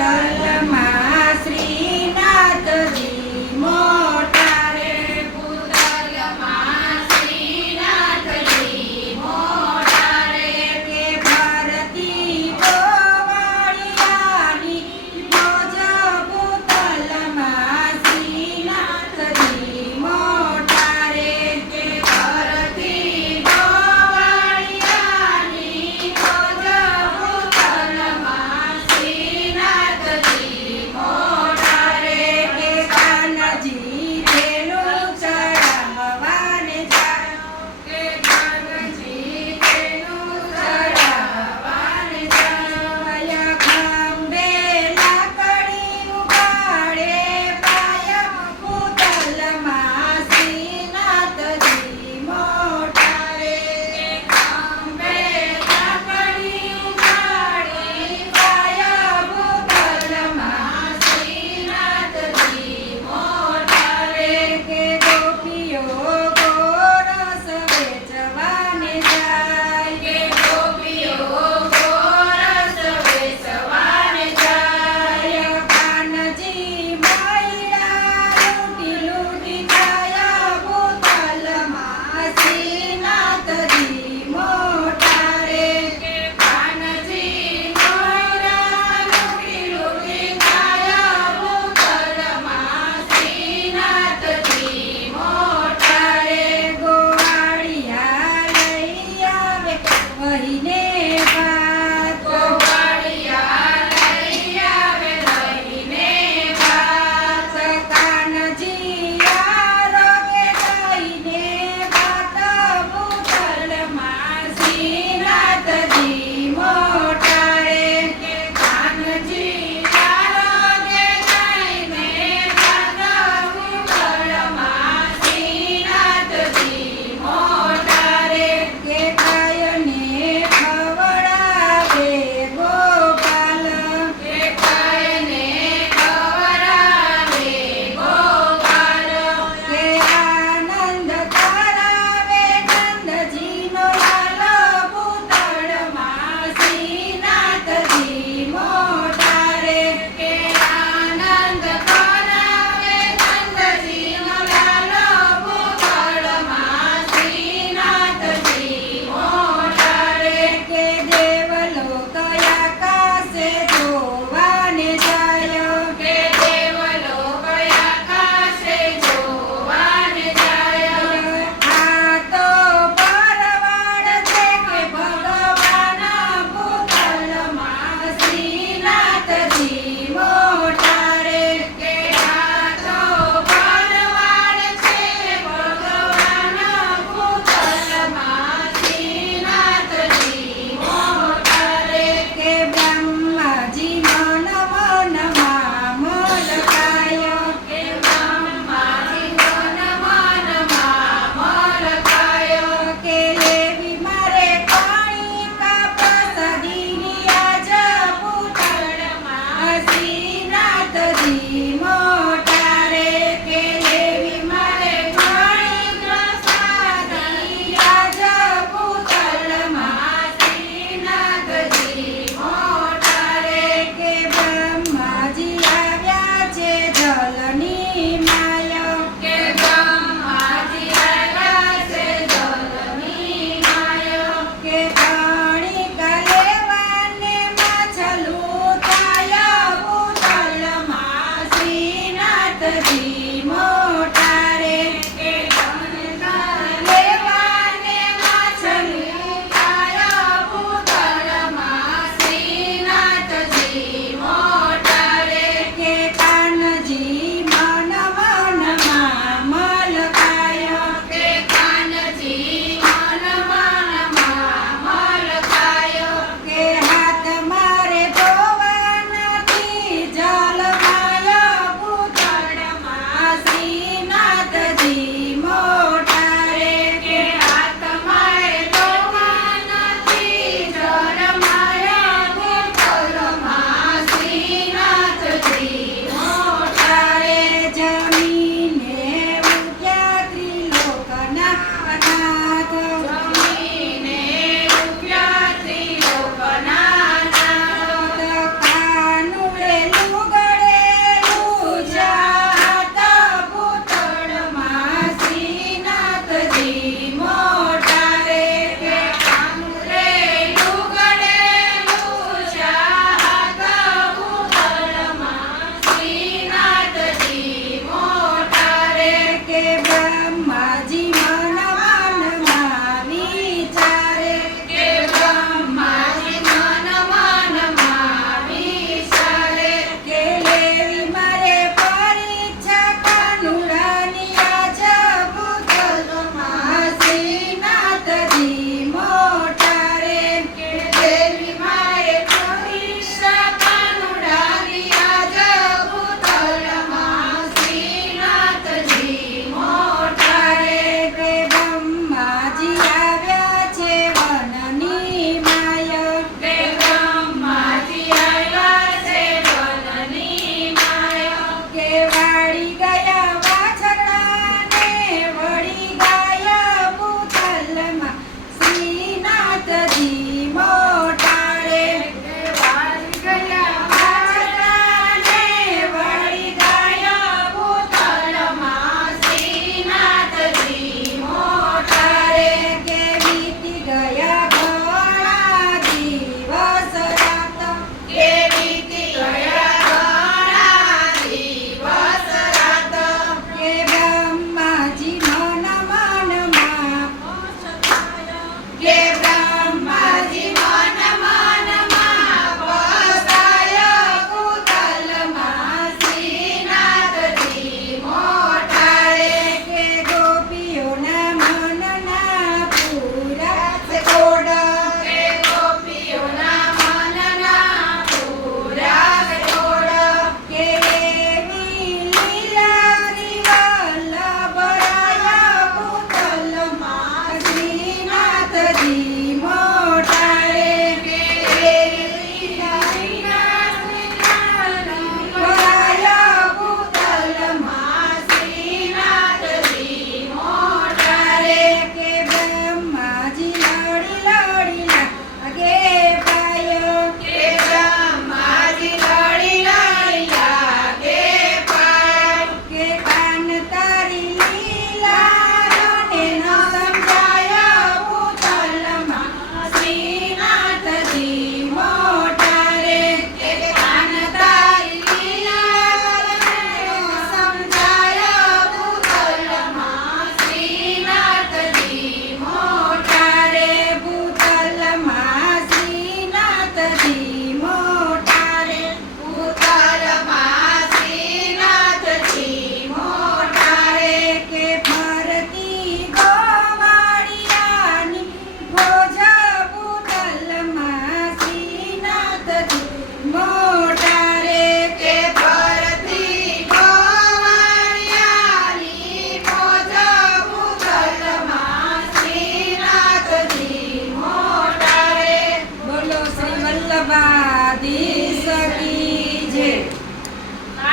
Dalam